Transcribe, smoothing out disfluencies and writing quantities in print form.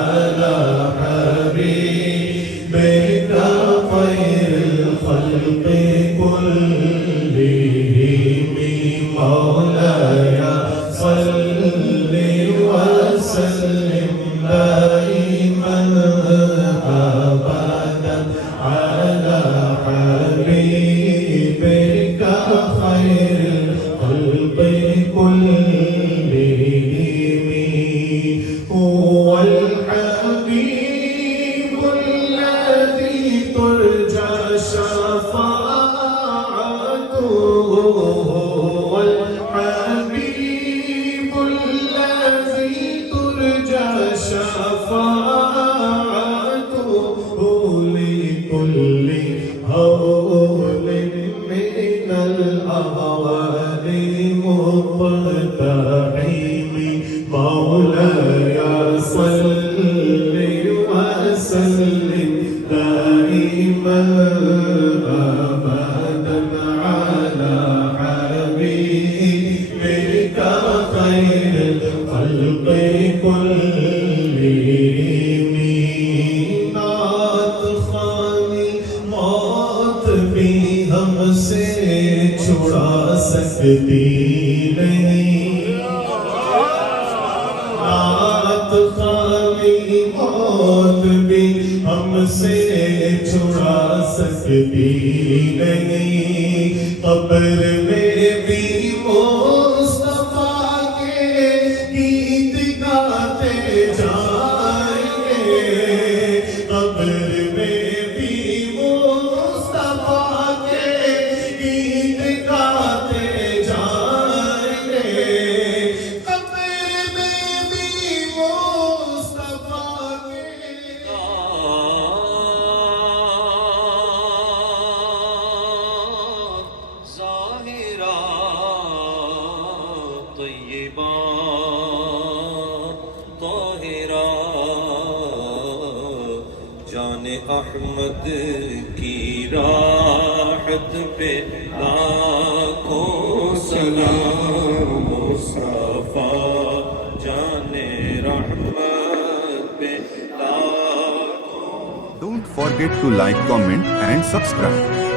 على حبيبك خير الخلق كلهم مولاي صل وسلم دائما أبدا على حبيبك خير الخلق كلهم هو الحبيب الذي ترجى شفاعته هو الحبيب الذي ترجى شفاعته لكل هول من الأهوال مقتحم مولاي صل وسلم دائما أبدا على حبيبك خير الخلق كلهم نعت خانی موت بھی ہم سے چھڑا سکتی نہیں نعت خانی موت بھی ہم سے چھڑا سکتی نہیں قبر میں بھی مصطفیٰ کے گیت گاتے جائیں گے قبر میں بھی مصطفیٰ کے گیت گاتے جائیں گے قبر میں بھی مصطفیٰ کے ظاہرہ طیبہ طاہرہ جان احمد کی راحت پہ لاکھوں سلام مصطفیٰ جان رحمت پہ لاکھوں Don't forget to like, comment and subscribe.